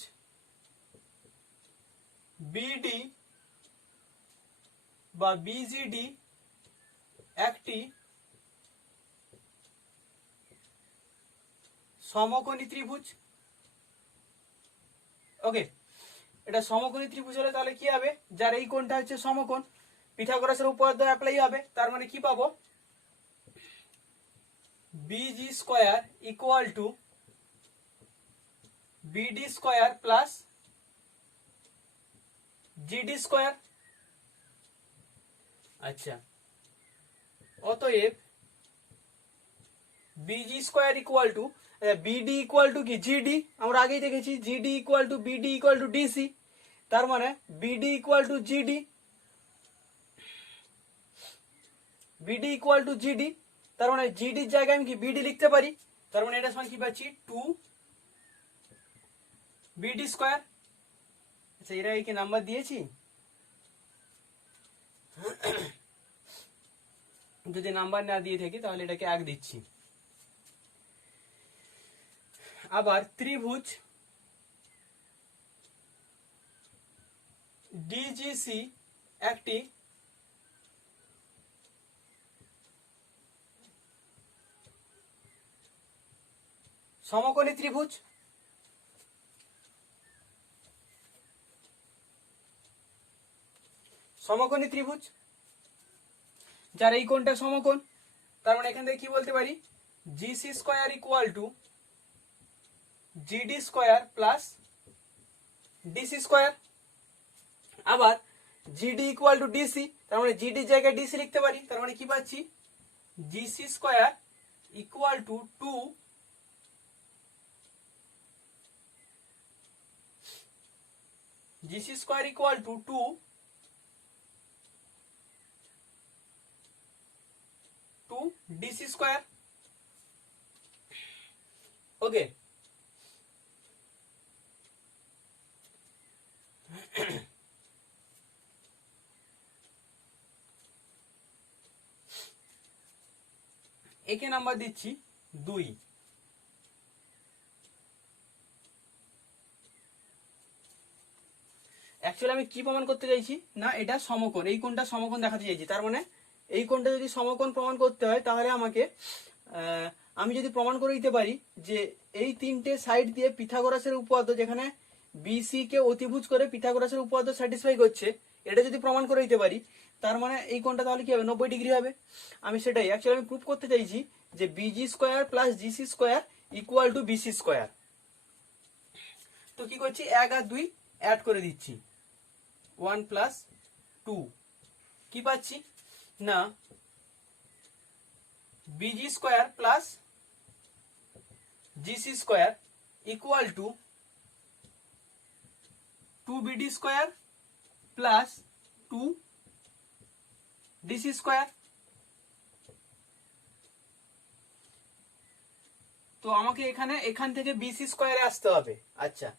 বিডি বা বিজিডি একটি সমকোণী ত্রিভুজ। ওকে, এটা সমকোণী ত্রিভুজ হলে তাহলে কি হবে, যার এই কোণটা হচ্ছে সমকোণ, পিথাগোরাসের উপপাদ্য অ্যাপ্লাই হবে। তার মানে কি পাবো, busy square equal to BD square plus GD square. আচ্ছা, অতএব busy square equal to BD equal to কি জিডি, আমরা আগেই দেখেছি GD equal to BD equal to DC. তার মানে BD equal two GD, BD equal two GD, তার মানে জিডির জায়গায় আমি কি বিডি লিখতে পারি। তার মানে এটা সমান কি পাচ্ছি 2 বিডি স্কয়ার। আচ্ছা, এরা কি নাম্বার দিয়েছি, যদি নাম্বার না দিয়ে থাকি তাহলে এটাকে 1 দিচ্ছি। আবার ত্রিভুজ ডিজিসি একটি সমকোণী ত্রিভুজ। সমকোণী ত্রিভুজ যার এই কোণটা সমকোণ, তার মানে এখান থেকে কি বলতে পারি, GC square equal two GD square plus DC square. আবার জিডি ইকুয়াল টু ডিসি, তার মানে জিডির জায়গায় ডিসি লিখতে পারি। তার মানে কি পাচ্ছি, GC square equal to 2 GC square equal to 2 DC square. Okay, একে নাম্বার দিচ্ছি 2। অ্যাকচুয়ালি আমি কি প্রমাণ করতে চাইছি না, এটা সমকোণ, এই কোণটা সমকোণ দেখাতে চাইছি। তার মানে এই কোণটা যদি সমকোণ প্রমাণ করতে হয় তাহলে আমাকে আমি যদি প্রমাণ করে দিতে পারি যে এই তিনটে সাইড দিয়ে পিথাগোরাসের উপপাদ্য, যেখানে বিসি কে অতিভুজ করে পিথাগোরাসের উপপাদ্য স্যাটিসফাই করছে, এটা যদি প্রমাণ করে দিতে পারি, তার মানে এই কোণটা তাহলে কি হবে, 90 ডিগ্রি হবে। আমি সেটাই অ্যাকচুয়ালি আমি প্রুভ করতে চাইছি যে BG square plus GC square equal to BC square. তো কি করছি, 1 আর 2 অ্যাড করে দিচ্ছি, 1 প্লাস 2, কি পাচ্ছি না busy square plus GC square equal to 2 BD square plus 2 DC square. তো আমাকে এখান থেকে বিসি স্কয়ারে আসতে হবে। আচ্ছা,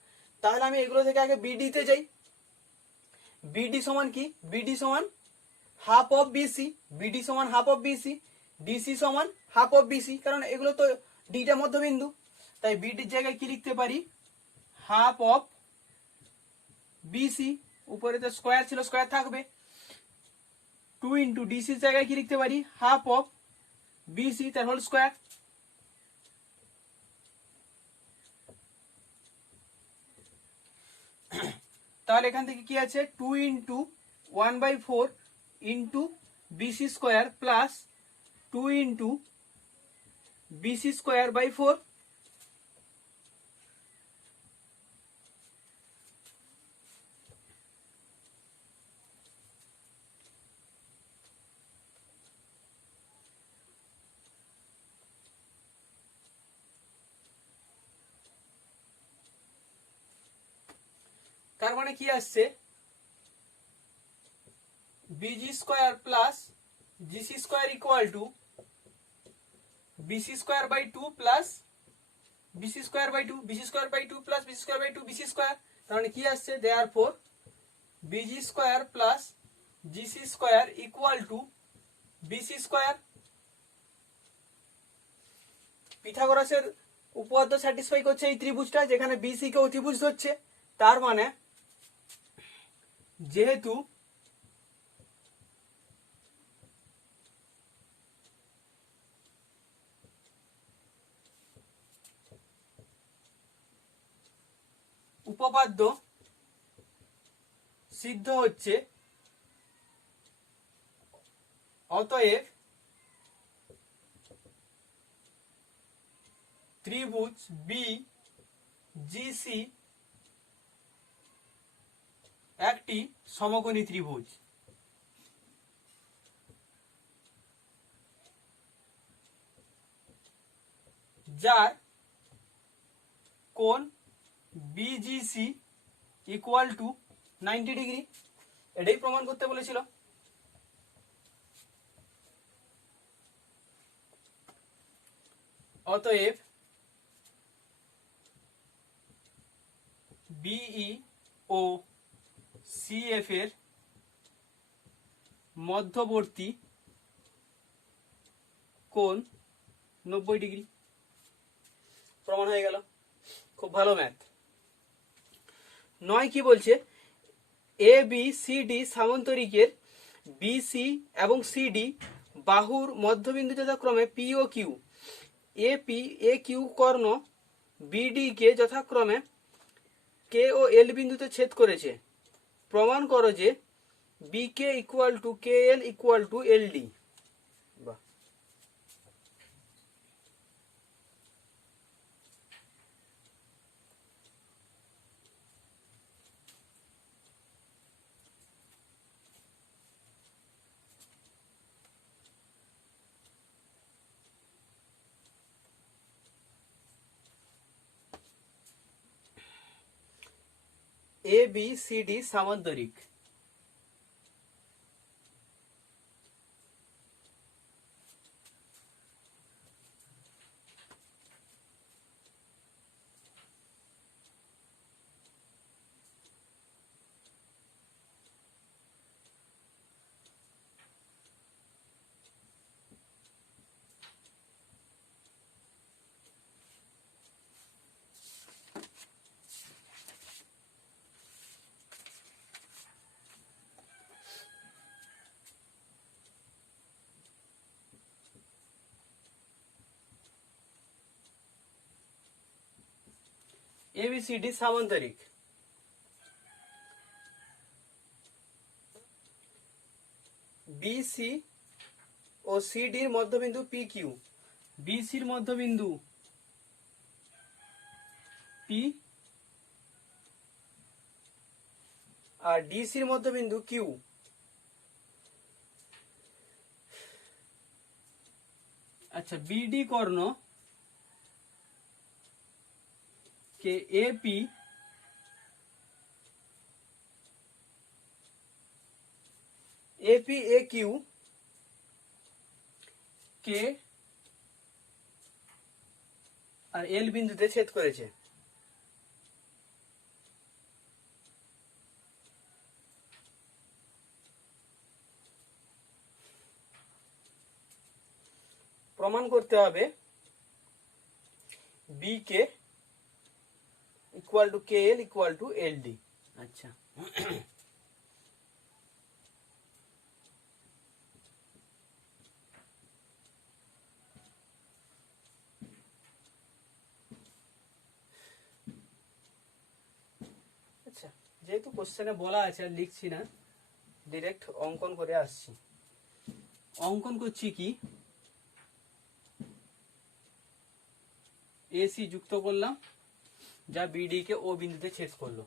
তাহলে আমি এগুলো থেকে আগে বিডি তে যাই। বিডি সমান কি, বিডি সমান হাফ অফ বিসি, বিডি সমান হাফ অফ বিসি, ডিসি সমান হাফ অফ বিসি, কারণ এগুলো তো ডিটা মধ্যবিন্দু। তাই বিডির জায়গায় কি লিখতে পারি, হাফ অফ বিসি, উপরে তো স্কয়ার ছিল, স্কয়ার থাকবে। 2 ইন্টু ডিসির জায়গায় কি লিখতে পারি, হাফ অফ বিসি তার হোল স্কয়ার। তাহলে এখান থেকে কি আছে, 2 into 1/4 into BC square plus 2 into BC square by 4। তার মানে কি আসছে, BG square plus GC square equal to BC square by two plus BC square by two, BC square by two plus BC square by two BC square. তার মানে কি আসছে, therefore BG square plus GC square equal to BC square. পিথাগোরাসের উপপাদ্য satisfy করছে এই ত্রিভুজটা, যেখানে BC কে অতিভুজ ধরছে। তার মানে যেহেতু উপপাদ্য সিদ্ধ হচ্ছে, অতএব ত্রিভুজ বি জিসি একটি সমকোণী ত্রিভুজ। যার কোণ বিজিসি ইকুয়াল টু 90 ডিগ্রি। এটাই প্রমাণ করতে বলেছিল। অতএব বিই ও সিএফ এর মধ্যবর্তী কোণ 90 ডিগ্রি। প্রমাণ হয়ে গেল। খুব ভালো ম্যাথ। 9 কি বলছে, এ বি সি ডি সামান্তরিকের বিসি এবং সিডি বাহুর মধ্যবিন্দু যথাক্রমে পি ও কিউ। এ কিউ কর্ণ বিডি কে যথাক্রমে কে ও এল বিন্দুতে ছেদ করেছে। প্রমাণ করো যে B K equal to K L equal to L D. A B C D সামান্তরিক। এবিসিডি সামান্তরিক। বিসি ও সিডির মধ্যবিন্দু পি কিউ। বিসির মধ্যবিন্দু পি আর ডিসির মধ্যবিন্দু কিউ। আচ্ছা, বিডি কর্ণ কে এপি এ কিউ কে আর এল বিন্দুতে ছেদ করেছে। প্রমাণ করতে হবে B K equal to K L equal to L D. আচ্ছা, আচ্ছা, যেহেতু কোশ্চেনে বলা আছে আর লিখছি না, ডিরেক্ট অঙ্কন করে আসছি। অঙ্কন করছি কি, এসি যুক্ত করলাম, যা বিডি কে ও বিন্দুতে ছেদ করলো।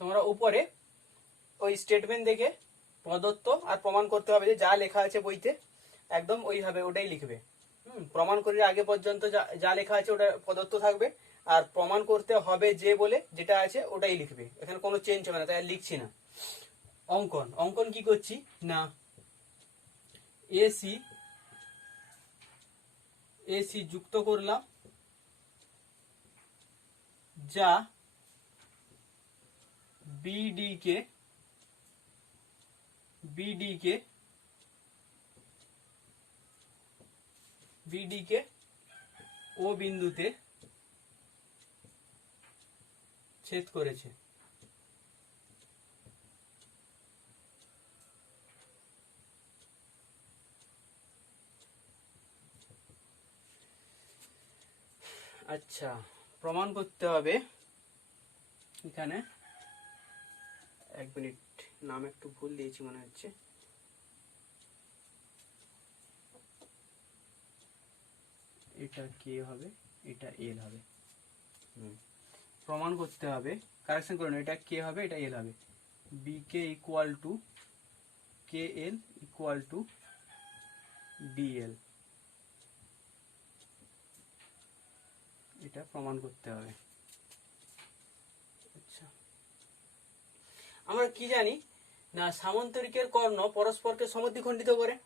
তোমরা উপরে ওই স্টেটমেন্ট দেখে প্রদত্ত আর প্রমাণ করতে হবে যে যা লেখা আছে বইতে একদম ওইভাবে ওটাই লিখবে। প্রমাণ করার আগে পর্যন্ত যা লেখা আছে ওটা প্রদত্ত থাকবে, আর প্রমাণ করতে হবে যে বলে যেটা আছে ওটাই লিখবে, এখানে কোনো চেঞ্জ হবে না, তাই আর লিখছি না। অঙ্কন, অঙ্কন কি করছি না, এসি এসি যুক্ত করলাম যা বিডি কে ও বিন্দুতে ছেদ করেছে। আচ্ছা, প্রমাণ করতে হবে এখানে, এক মিনিট, নাম একটু ভুল দিয়েছি মনে হচ্ছে, এটা কে হবে, এটা এল হবে। প্রমাণ করতে হবে, কারেকশন করুন, এটা কে হবে, এটা এল হবে। B K equal to K L equal to DL, এটা প্রমাণ করতে হবে। আচ্ছা, আমরা কি জানি না, সামান্তরিকের কর্ণ পরস্পরকে সমদ্বিখণ্ডিত করে।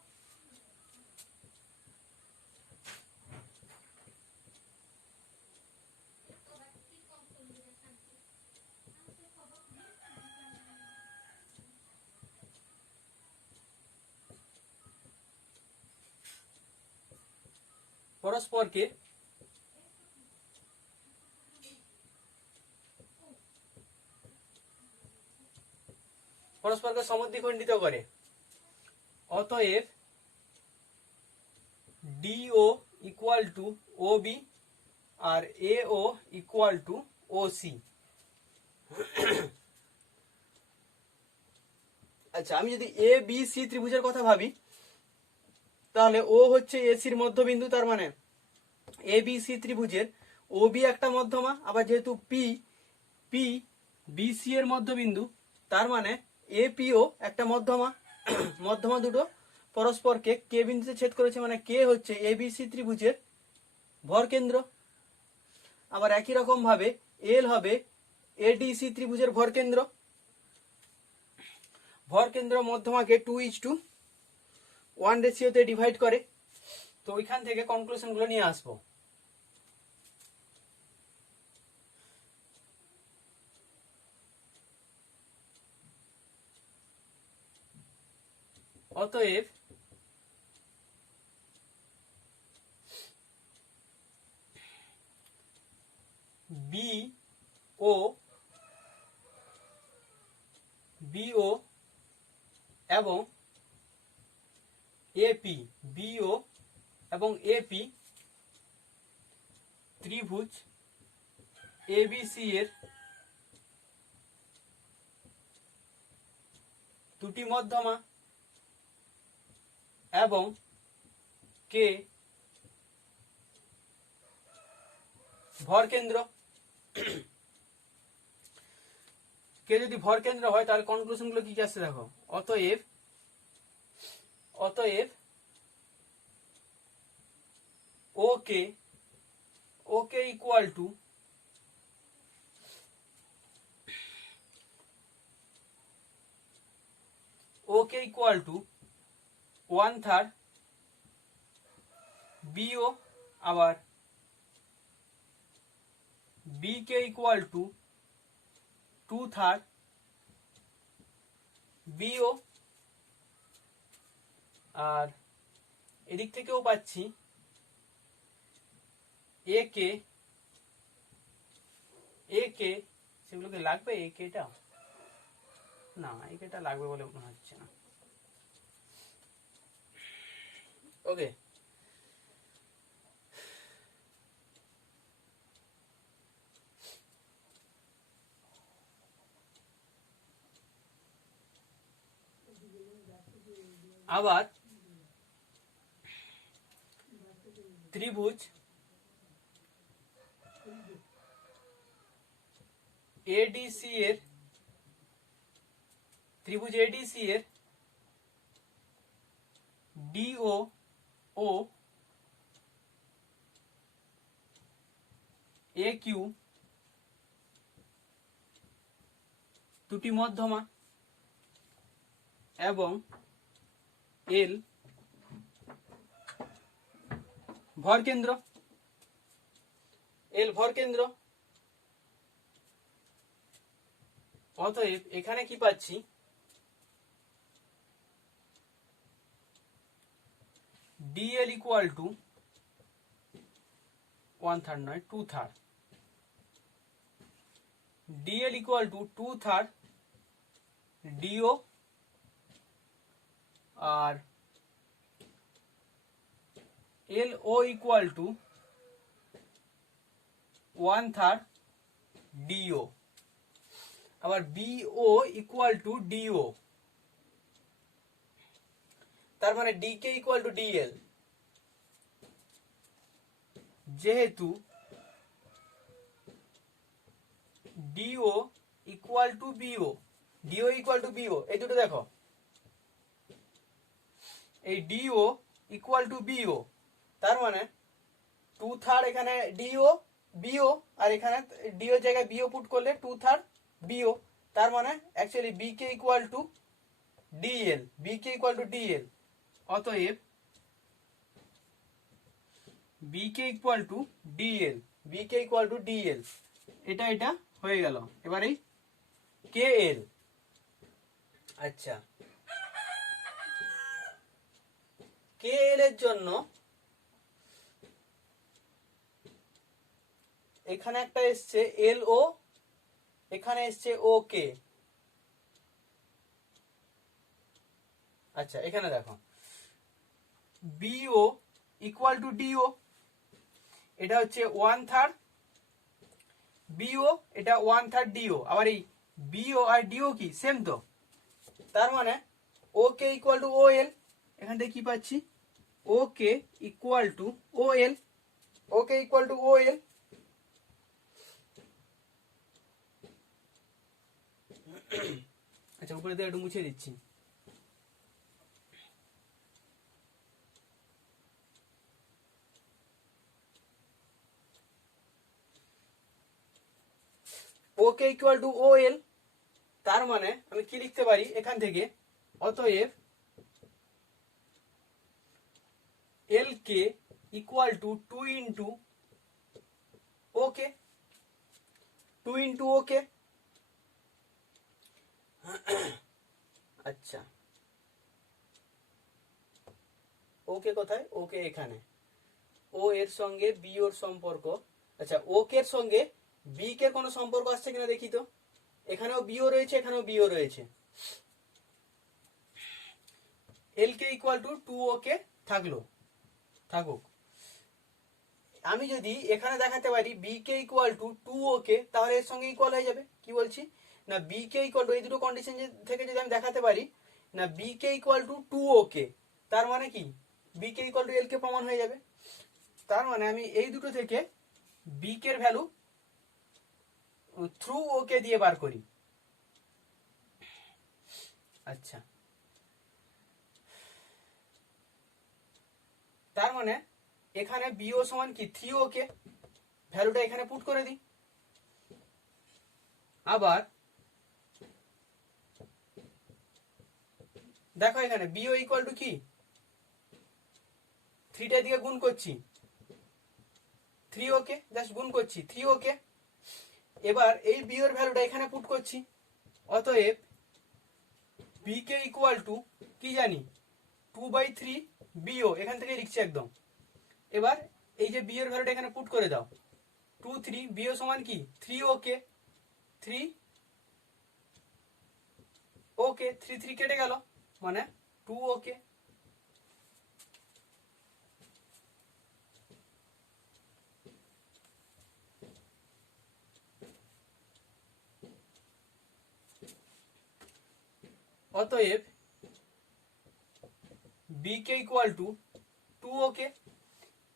পরস্পরকে সমদ্বিখণ্ডিত করে। অতএব DO equal to O B আর AO equal to O C. আচ্ছা, আমি যদি এ বি সি ত্রিভুজের কথা ভাবি, তাহলে ও হচ্ছে এসির মধ্যবিন্দু, তার মানে এ বি সি ত্রিভুজের ও বি একটা মধ্যমা, আবার যেহেতু পি পি বি সি এর মধ্যবিন্দু, তার মানে এ পিও একটা মধ্যমা। মধ্যমা দুটো পরস্পরকে কে বিন্দুতে ছেদ করেছে, মানে কে হচ্ছে এ বি সি ত্রিভুজের ভর কেন্দ্র। আবার একই রকম ভাবে এল হবে এডিসি ত্রিভুজের ভর কেন্দ্র। ভর কেন্দ্র মধ্যমাকে 2:1 রেশিওতে ডিভাইড করে। তো ওইখান থেকে কনক্লুশন গুলো নিয়ে আসবো। অতএব বিও এবং এপি, বিও এবং এপি ত্রিভুজ এবিসি এর দুটি মধ্যমা এবং কে ভর কেন্দ্র। কে যদি ভর কেন্দ্র হয় তাহলে কনক্লুশন গুলো কি কি আসছে দেখো। অতএব OK equal to OK equal to 1/3 BO, আবার বিকে ইকুয়াল টু 2/3 বিও, আর এদিক থেকেও পাচ্ছি একে সেগুলোকে লাগবে, একেটা না, একেটা লাগবে বলে মনে হচ্ছে না। ওকে, আবার ত্রিভুজ এডিসি এর ডিও ও এ কিউ দুটি মধ্যমা এবং এল ভরকেন্দ্র, এল ভরকেন্দ্র। অতএব এখানে কি পাচ্ছি, ডিএল ইকুয়াল টু 1/3 নয় 2/3, ডিএল ইকুয়াল টু 2/3 ডিও আর L O equal to 1/3 DO, আবার বিও ইকুয়াল টু ডিও, তার মানে ডিকে ইকুয়াল টু ডিএল। যেহেতু DO equal to BO, DO equal to BO, এই দুটো দেখো, এই ডিও ইকুয়াল টু বিও, তার মানে 2/3 এখানে ডিও বিও, আর এখানে ডিও জায়গায় বিও পুট করলে 2/3 বিও, তার মানে actually BK equal to DL, BK equal to DL. অতএব BK equal to DL, BK equal to DL, এটা হয়ে গেল। এবার এই কে এল, আচ্ছা কে এল এর জন্য এখানে একটা এসছে এল ও, এখানে এসছে ও কে। আচ্ছা এখানে দেখো বিও ইকুয়াল টু ডিও, এটা হচ্ছে 1/3 বিও, এটা 1/3 ডিও, আবার এই বিও আর ডিও কি সেম, তো তার মানে ওকে ইকুয়াল টু ও এল। এখান থেকে কি পাচ্ছি, OK equal to O L, OK equal to O L. আচ্ছা উপরে দিয়ে একটু মুছে দিচ্ছি। ওকে ইকুয়াল টু ও এল, তার মানে আমি কি লিখতে পারি এখান থেকে, অতএব L K equal to 2 into OK, 2 into OK. আচ্ছা ওকে কোথায়, ওকে এখানে, ও এর সঙ্গে বি ওর সম্পর্ক। আচ্ছা ওকে এর সঙ্গে বি কে কোনো সম্পর্ক আসছে কিনা দেখি তো, এখানেও বিও রয়েছে, এখানেও বিও রয়েছে। এল কে ইকুয়াল টু 2 ওকে থাকলো, থাকুক। আমি যদি এখানে দেখাতে পারি বি কে ইকুয়াল টু 2 ওকে, তাহলে এর সঙ্গে ইকুয়াল হয়ে যাবে। কি বলছি না, বি কে ইকুয়াল টু, এই দুটো কন্ডিশন থেকে যদি আমি দেখাতে পারি না বি কে ইকুয়াল টু 2 ওকে, তার মানে কি B K equal to L কে প্রমাণ হয়ে যাবে। তার মানে আমি এই দুটো থেকে বি কে এর ভ্যালু থ্রু ওকে দিয়ে বার করি। আচ্ছা তার মানে এখানে বিও সমান কি 3 ওকে, ভ্যালুটা এখানে পুট করে দিই। আবার দেখো এখানে বিও ইকুয়াল টু কি, 3টা দিকে গুণ করছি, 3 ওকে, জাস্ট গুণ করছি 3 ওকে। এবার এই বিওর ভ্যালুটা এখানে পুট করছি, অতএব বি কে ইকুয়াল টু কি জানি 2/3 বিও, এখান থেকে লিখছি একদম। এবার এই যে বি এর ভ্যালুটা এখানে পুট করে দাও, 2 3 বিও সমান কি 3 ওকে, 3 ওকে, 3 3 কেটে গেল, মানে 2 ওকে। অতএব B K equal to 2 okay,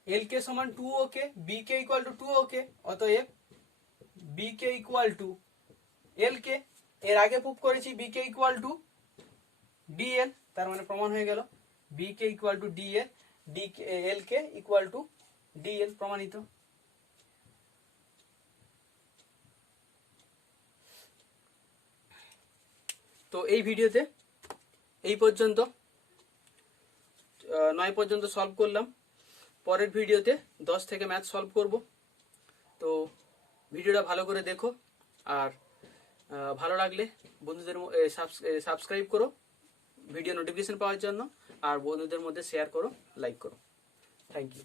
L K সমান 2 okay, B K equal to 2 okay, অতএব B K equal to L K. এর আগে প্রুফ করেছি B K equal to DL, তার মানে প্রমাণ হয়ে গেল B K equal to D A, D L K equal to D L, প্রমাণিত। তো এই ভিডিওতে এই পর্যন্ত 9 পর্যন্ত সলভ করলাম। পরের ভিডিওতে 10 থেকে ম্যাথ সলভ করব। তো ভিডিওটা ভালো করে দেখো, আর ভালো লাগলে বন্ধুদের সাবস্ক্রাইব করো ভিডিও নোটিফিকেশন পাওয়ার জন্য, আর বন্ধুদের মধ্যে শেয়ার করো, লাইক করো। Thank you.